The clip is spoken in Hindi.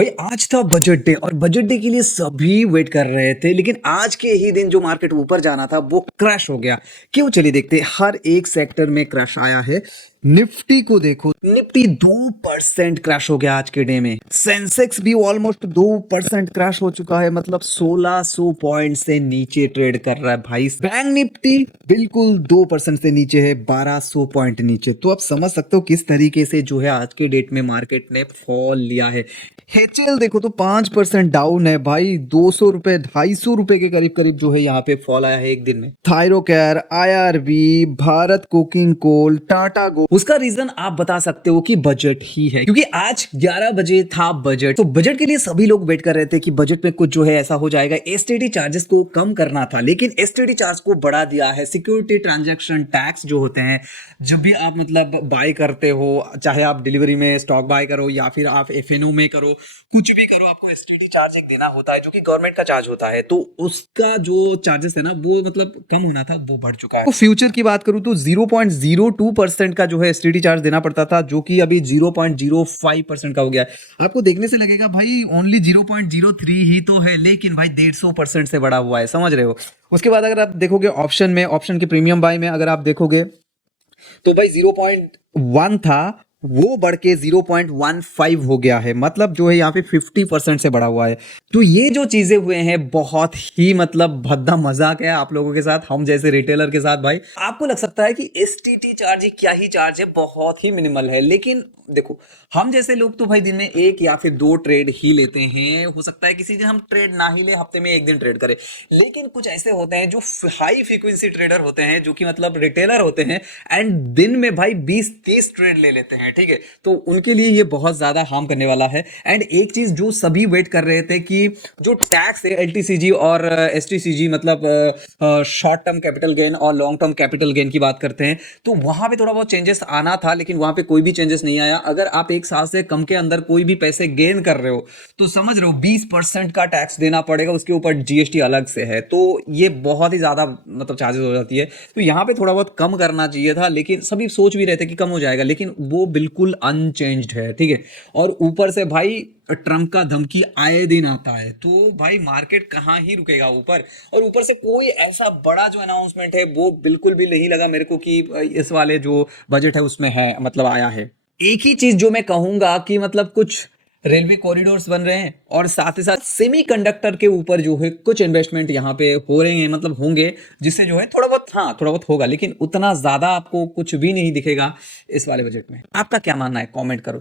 भाई आज था बजट डे और बजट डे के लिए सभी वेट कर रहे थे, लेकिन आज के ही दिन जो मार्केट ऊपर जाना था वो क्रैश हो गया। क्यों? चलिए देखते हैं। हर एक सेक्टर में क्रैश आया है। निफ्टी को देखो, निफ्टी 2% क्रैश हो गया आज के डे में। सेंसेक्स भी ऑलमोस्ट 2% क्रैश हो चुका है, मतलब 1600 पॉइंट से नीचे ट्रेड कर रहा है भाई। बैंक निफ्टी बिल्कुल 2% से नीचे है, 1200 पॉइंट नीचे। तो आप समझ सकते हो किस तरीके से जो है आज के डेट में मार्केट ने फॉल लिया है। एचएल देखो तो 5% डाउन है भाई, 200 रुपए 250 रुपए के करीब करीब जो है यहाँ पे फॉल आया है एक दिन में। Thyrocare, IRB, Bharat coking coal, Tata go. उसका रीजन आप बता सकते हो कि बजट ही है, क्योंकि आज 11 बजे था बजट। तो बजट के लिए सभी लोग वेट कर रहे थे कि बजट में कुछ जो है ऐसा हो जाएगा। एसटीडी चार्जेस को कम करना था, लेकिन एसटीडी चार्ज को बढ़ा दिया है। सिक्योरिटी ट्रांजैक्शन टैक्स जो होते हैं, जब भी आप मतलब बाय करते हो, चाहे आप डिलीवरी में स्टॉक बाय करो या फिर आप एफएनओ में करो, कुछ भी करो, आपको एसटीडी चार्ज एक देना होता है जो कि गवर्नमेंट का चार्ज होता है। तो उसका जो चार्जेस है ना, वो मतलब कम होना था, वो बढ़ चुका है। तो फ्यूचर की बात करूं तो 0.02% का जो है एसटीडी चार्ज देना पड़ता था, जो कि अभी 0.05% का हो गया है। आपको देखने से लगेगा भाई ओनली 0.03 ही तो है, लेकिन भाई 150% से बढ़ा हुआ है, समझ रहे हो। उसके बाद अगर आप देखोगे ऑप्शन में, ऑप्शन के प्रीमियम बाय में अगर आप देखोगे तो भाई 0.1 था, वो बढ़ के 0.15 हो गया है। मतलब जो है यहाँ पे 50% से बढ़ा हुआ है। तो ये जो चीजें हुए हैं बहुत ही मतलब भद्दा मजाक है आप लोगों के साथ, हम जैसे रिटेलर के साथ। भाई आपको लग सकता है कि एसटीटी चार्ज क्या ही चार्ज है, बहुत ही मिनिमल है। लेकिन देखो, हम जैसे लोग तो भाई दिन में एक या फिर दो ट्रेड ही लेते हैं। हो सकता है किसी दिन हम ट्रेड ना ही ले, हफ्ते में एक दिन ट्रेड करें। लेकिन कुछ ऐसे होते हैं जो हाई फ्रीक्वेंसी ट्रेडर होते हैं, जो कि मतलब रिटेलर होते हैं, एंड दिन में भाई 20-30 ट्रेड ले लेते हैं, ठीक है। तो उनके लिए ये बहुत ज्यादा हार्म करने वाला है। एंड एक चीज जो सभी वेट कर रहे थे कि जो टैक्स है एलटीसीजी और एसटीसीजी, मतलब शॉर्ट टर्म कैपिटल गेन और लॉन्ग टर्म कैपिटल गेन की बात करते हैं, तो वहां पे थोड़ा बहुत चेंजेस आना था, लेकिन वहां पे कोई भी चेंजेस नहीं आया। अगर आप एक साल से कम के अंदर कोई भी पैसे गेन कर रहे हो तो समझ रहे हो 20% का टैक्स देना पड़ेगा, उसके ऊपर जीएसटी अलग से है। तो ये बहुत ही ज्यादा मतलब चार्जेस हो जाती है। तो यहाँ पे थोड़ा बहुत कम करना चाहिए था, लेकिन सभी सोच भी रहे थे कि कम हो जाएगा, लेकिन वो बिल्कुल अनचेंज्ड है, ठीक है। और ऊपर से भाई ट्रम्प का धमकी आए दिन आता है, तो भाई मार्केट कहाँ ही रुकेगा ऊपर। और ऊपर से कोई ऐसा बड़ा जो अनाउंसमेंट है वो बिल्कुल भी नहीं लगा मेरे को कि इस वाले जो बजट है उसमें है, मतलब आया है। एक ही चीज जो मैं कहूंगा कि मतलब कुछ रेलवे कॉरिडोर्स बन रहे हैं, और साथ ही साथ सेमीकंडक्टर के ऊपर जो है कुछ इन्वेस्टमेंट यहाँ पे हो रहे हैं, मतलब होंगे, जिससे जो है थोड़ा बहुत, हाँ थोड़ा बहुत होगा, लेकिन उतना ज्यादा आपको कुछ भी नहीं दिखेगा इस वाले बजट में। आपका क्या मानना है? कमेंट करो।